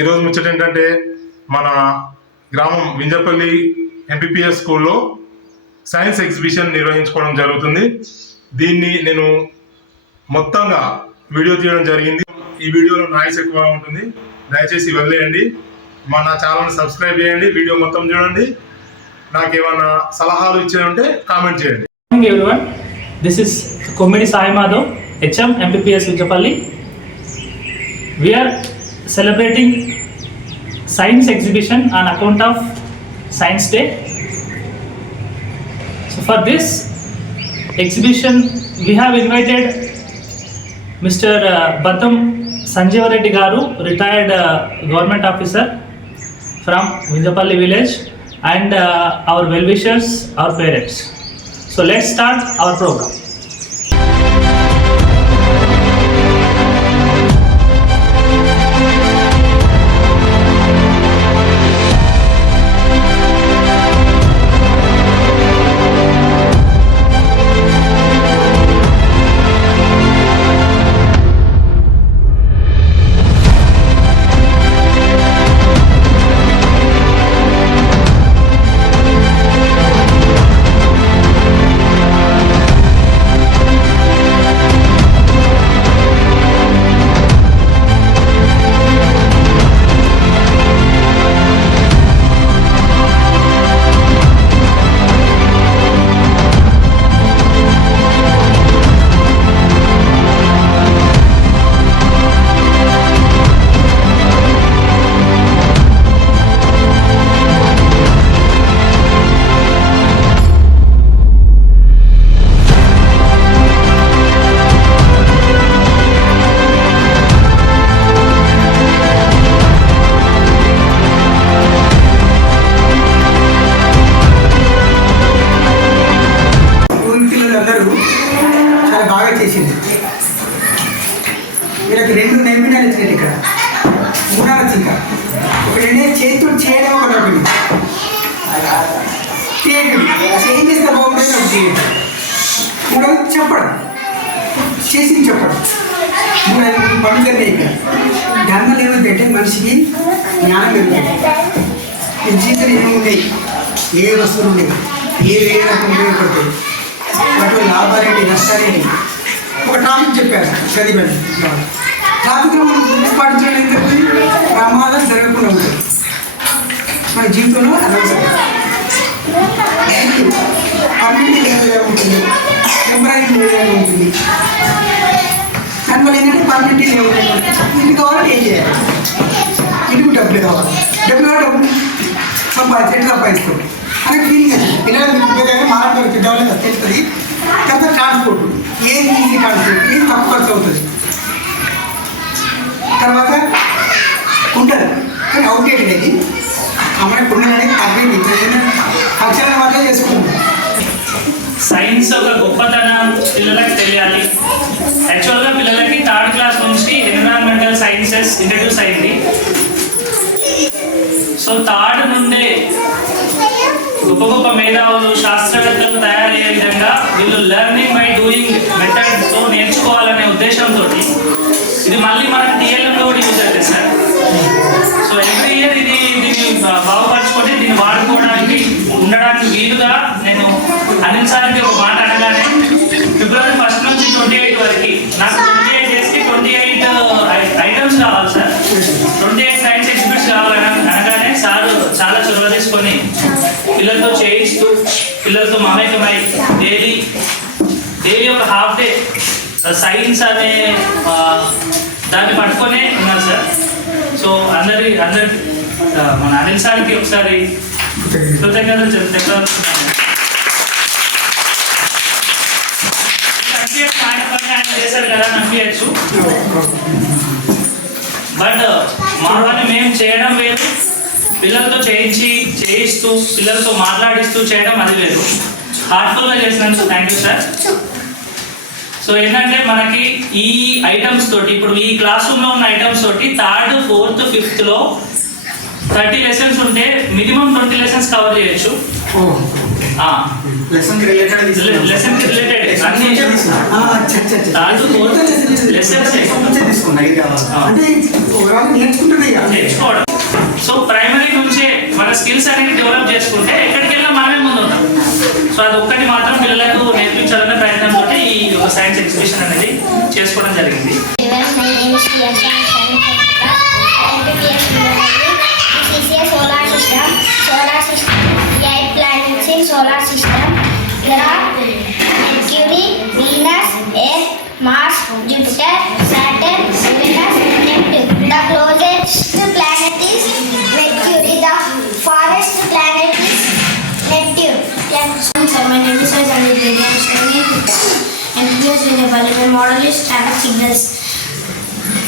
ఈరోజు ముచ్చట ఏంటంటే మన గ్రామం వింజపల్లి ఎంపీపీఎస్ స్కూల్లో సైన్స్ ఎగ్జిబిషన్ నిర్వహించుకోవడం జరుగుతుంది. దీన్ని నేను మొత్తంగా వీడియో తీయడం జరిగింది. ఈ వీడియోలో నాయిస్ ఎక్కువగా ఉంటుంది, దయచేసి వదిలేయండి. మన ఛానల్ని సబ్స్క్రైబ్ చేయండి, వీడియో మొత్తం చూడండి. నాకేమన్నా సలహాలు ఇచ్చే ఉంటే కామెంట్ చేయండి. Everyone, this is Kommidi Sai Madhav, HM MPPS Vijayapalli. We are celebrating science exhibition on account of Science Day. So for this exhibition, we have invited Mr. Baddam Sanjeeva Reddy Garu, retired government officer from Vijayapalli village, and our well-wishers, our parents. So let's start our program. వీళ్ళకి రెండు నైపుణ్యాలు ఇచ్చినట్టు ఇక్కడ మూడవ చింత ఒకటేనే చేతులు చేయడం ఒకటి క్రియేటివ్ అసలు ఏం చేస్తే బాగుంటుంది ఒకటి మూడవది చెప్పడం చేసి చెప్పడం మూడవది పనులు ఇక్కడ ధర్మం ఏమిటంటే మనిషికి జ్ఞానం పెరుగుతుంది ఈ జీవితంలో ఏమి ఉన్నాయి, ఏ వస్తువులు ఉన్నాయి, ఏ రకం ఉపయోగపడతాయి, వాటి లాభాలేంటి నష్టాలేంటి ఒక టాపిక్ చెప్పారు చదివాను. టాపిక్లో మనం గురించి పాటించడం ఏంటంటే ప్రమాదం జరగకుండా ఉంటుంది మన జీవితంలో అనవసరం. కమ్యూనిటీ వేరేగా ఉంటుంది, టెంపరీ వేరేగా ఉంటుంది. దానివల్ల ఏంటంటే కమ్యూనిటీ ఇంటికి కావాలంటే ఏం చేయాలి, ఇంటికి డబ్బులు కావాలి, డబ్బులు సంపాదిస్తాం అనే ఫీలింగ్ అది పిల్లలు ఉపయోగంగా మాట్లాడుతూ డెవలప్ తెలుస్తుంది. తర్వాత ట్రాన్స్పోర్ట్ ఏది ఈజీ ట్రాన్స్పోర్ట్ ఏది తక్కువ ఖర్చు అవుతుంది. తర్వాత ఉంటుంది కానీ అవుట్డేటెడ్ అది అమ్మాయి ఉండడానికి తగ్గండి ఫంక్షన్ వల్లే చేసుకుంటుంది. సైన్స్ ఒక గొప్పతనం పిల్లలకి తెలియాలి. యాక్చువల్గా పిల్లలకి థర్డ్ క్లాస్ నుంచి ఎన్విరాన్మెంటల్ సైన్సెస్ ఇంట్రడ్యూస్ అయింది. సో థర్డ్ నుండే గొప్ప గొప్ప మేధావులు శాస్త్రవేత్తలు తయారయ్యే విధంగా వీళ్ళు లెర్నింగ్ బై డూయింగ్ మెథడ్తో నేర్చుకోవాలనే ఉద్దేశంతో ఇది మళ్ళీ మనం టీఎల్ఎంలో కూడా యూజ్ అవుతుంది సార్. సో ఎవ్రీ ఇయర్ దీన్ని బాగుపరచుకొని దీన్ని వాడుకోవడానికి ఉండడానికి వీలుగా నేను అనిల్ సార్కి ఒక మాట అనగానే ఫిబ్రవరి 1 నుంచి 28 వరకు నాకు 28 డేస్కి 28 ఐటమ్స్ కావాలి సార్, 28 సైన్స్ ఎగ్జిబిట్స్ కావాలని అనగానే సార్ చాలా చొరవ తీసుకొని పిల్లలతో చేయిస్తూ పిల్లలతో మమేకమై డైలీ ఒక హాఫ్ డే సైన్స్ అనే దాన్ని పట్టుకొనే ఉన్నారు సార్. సో అందరి మన అనిల్ సార్కి ఒకసారి కృతజ్ఞతలు చెప్పాలనుకుంటున్నాను. ఆయన పని ఆయన చేశారు కదా అని అనిపించచ్చు. బట్ మా పని మేము చేయడం వేరు, పిల్లలతో చేయిస్తూ పిల్లలతో మాట్లాడిస్తూ చేయడం అది వేరు. హార్ట్ఫుల్గా చేసినందుకు థ్యాంక్ యూ సార్. సో ఏంటంటే మనకి ఈ ఐటమ్స్ తోటి, ఇప్పుడు ఈ క్లాస్ రూమ్లో ఉన్న ఐటమ్స్ తోటి 3rd, 4th, 5thలో 30 లెసన్స్ ఉంటే మినిమం 20 లెసన్స్ కవర్ చేయొచ్చు. లెసన్ రిలేటెడ్ లెసన్ రిలేటెడ్ అన్ని అంటే నేర్చుకోవడం. సో ప్రైమరీ నుంచే మన స్కిల్స్ అనేది డెవలప్ చేసుకుంటే ఎక్కడికి వెళ్ళినా మనమే ముందు ఉంటాం. సో అది ఒక్కటి మాత్రం పిల్లలకు నేర్పించాలనే ప్రయత్నంతో ఈ ఒక సైన్స్ ఎగ్జిబిషన్ అనేది చేసుకోవడం జరిగింది. Solar system. There are Mercury, Venus, Earth, Mars, Jupiter, Saturn, Uranus, Neptune. The closest planet is Mercury. The farthest planet is Neptune. Sir, my name is Ajay Devi. I am studying MPS University. My model is traffic signals.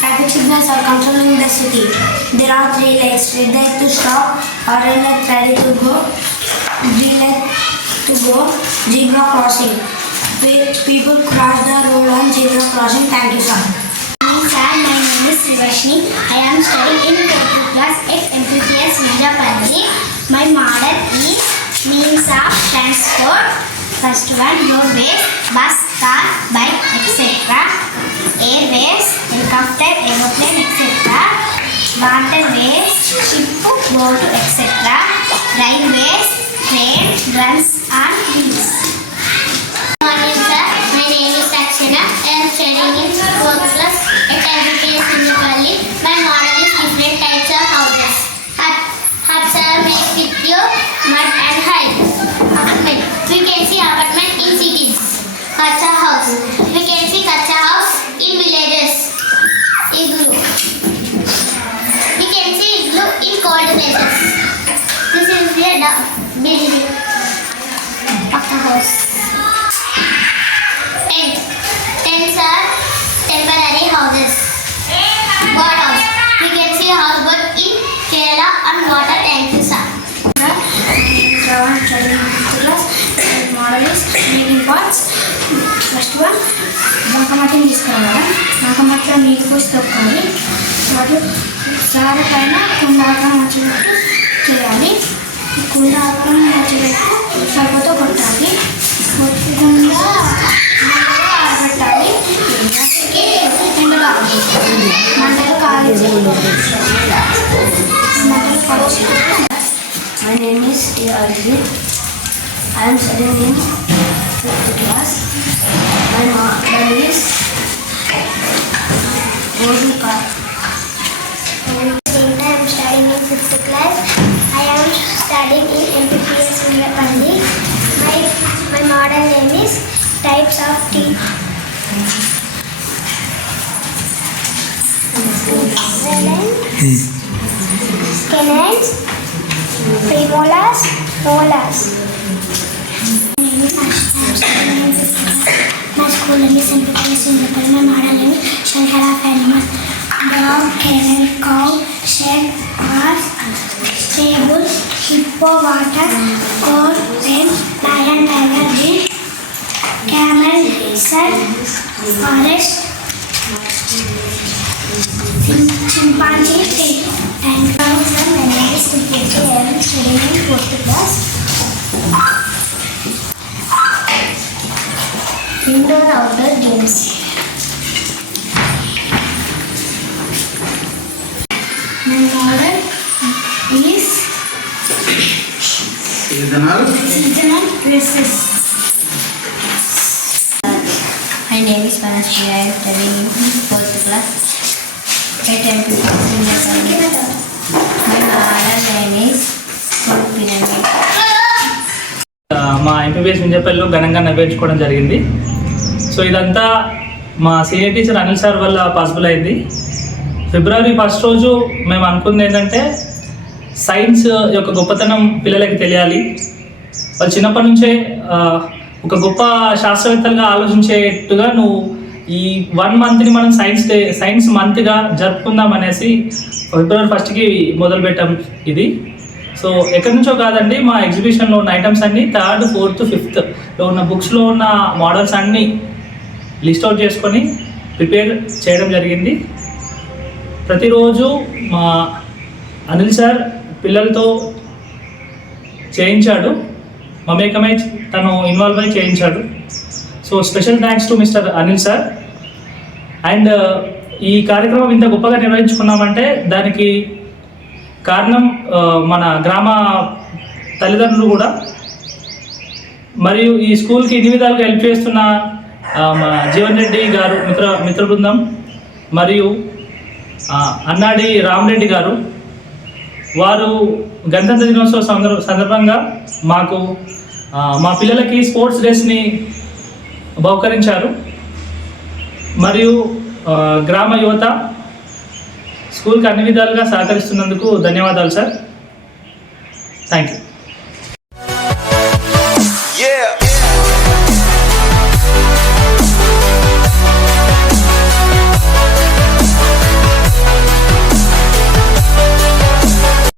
Traffic signals are controlling the city. There are 3 lights: red light to stop, orange light ready to go, green light to go, zebra crossing. People cross the road on zebra crossing. Thank you, sir. Sir, my name is Srivashni. I am studying in 4th class at MPPS Vijayapalli. My model is means of transport. First one, roadways, bus, car, bike, etc. Airways, helicopter, aeroplane, etc. Waterways, ship, boat, etc. Railways, train, runs on wheels. Good morning, sir. My name is Akshana. I am studying in 4th class at MPPS Vijayapalli. My model is different types of houses. Huts are made with pure mud and hide. We can see apartment in cities. Kacha house. We can see kacha house in villages. Igloo. We can see igloo in cold places. This is the building. Pakka house. Tents are temporary houses. Boat house. We can see houseboat in Kerala and water. Thank you, sir. I am studying in 5th class. Model is making pots. First one, బంకమట్టిని తీసుకురావాలి. బంకమట్టిలో నీళ్ళు పోసి తొక్కాలి. మరియు సార పైన కుండాకం వచ్చేటట్టు చేయాలి. కుండాకం వచ్చేటట్టు సరిపోతో కొట్టాలి. కొట్టకుండా ఆరబెట్టాలి. ఎండలో మంటలు కాల్చి మంటలు కాల్చి. My name is Arjit. I am studying in 5th class. My model is golden car. I am studying in 5th class. I am studying in MPPS Vijayapalli. My model name is types of teeth. Canines, premolars, molars. My school name is MPPS Vijayapalli. My model name is Shankara of animals. Dog, camel, cow, shed, horse, stable, hippo, water, goat, pen, lion, tiger, deer, camel, lizard, forest, chimpanzee, tree. And now, sir, my name is Niketi. I am studying in 4th class. Indoor outdoor games. My model is seasonal dresses. My name is Panashri. I am studying in 4th class at MPPS Vijayapalli. My model name is Pyramid. మా ఎంపీపీఎస్ వింజపల్లిలో ఘనంగా నెరవేర్చుకోవడం జరిగింది. సో ఇదంతా మా senior teacher Anil సార్ వల్ల పాసిబుల్ అయింది. ఫిబ్రవరి 1st రోజు మేము అనుకుంది ఏంటంటే సైన్స్ యొక్క గొప్పతనం పిల్లలకి తెలియాలి. వాళ్ళు చిన్నప్పటి నుంచే ఒక గొప్ప శాస్త్రవేత్తలుగా ఆలోచించేట్టుగా నువ్వు ఈ 1 మంత్ని మనం సైన్స్ మంత్గా జరుపుకుందాం అనేసి February 1st మొదలు పెట్టాం ఇది. సో ఎక్కడి నుంచో కాదండి, మా ఎగ్జిబిషన్లో ఉన్న ఐటమ్స్ అన్నీ 3rd, 4th, 5thలో ఉన్న బుక్స్లో ఉన్న మోడల్స్ అన్నీ లిస్ట్ అవుట్ చేసుకొని ప్రిపేర్ చేయడం జరిగింది. ప్రతిరోజు మా అనిల్ సార్ పిల్లలతో చేయించాడు, మమేకమై తను ఇన్వాల్వ్ అయి చేయించాడు. So special thanks to mister Anil sir. And ఈ కార్యక్రమం ఇంత గొప్పగా నిర్వహించుకున్నామంటే దానికి కారణం మన గ్రామ తల్లిదండ్రులు కూడా, మరియు ఈ స్కూల్కి ఇన్ని విధాలుగా హెల్ప్ చేస్తున్న మా జీవన్ రెడ్డి గారు మిత్ర బృందం, మరియు అన్నాడి రామరెడ్డి గారు. వారు గణతంత్ర దినోత్సవ సందర్భంగా మాకు మా పిల్లలకి స్పోర్ట్స్ డ్రెస్ని బహుకరించారు. మరియు గ్రామ యువత స్కూల్కి అన్ని విధాలుగా సహకరిస్తున్నందుకు ధన్యవాదాలు సార్. Thank you.